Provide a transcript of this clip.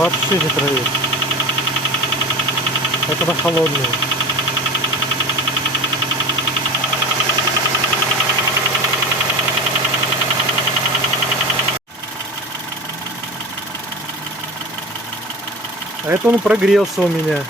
Вообще не травит. Это на холодную. А это он прогрелся у меня.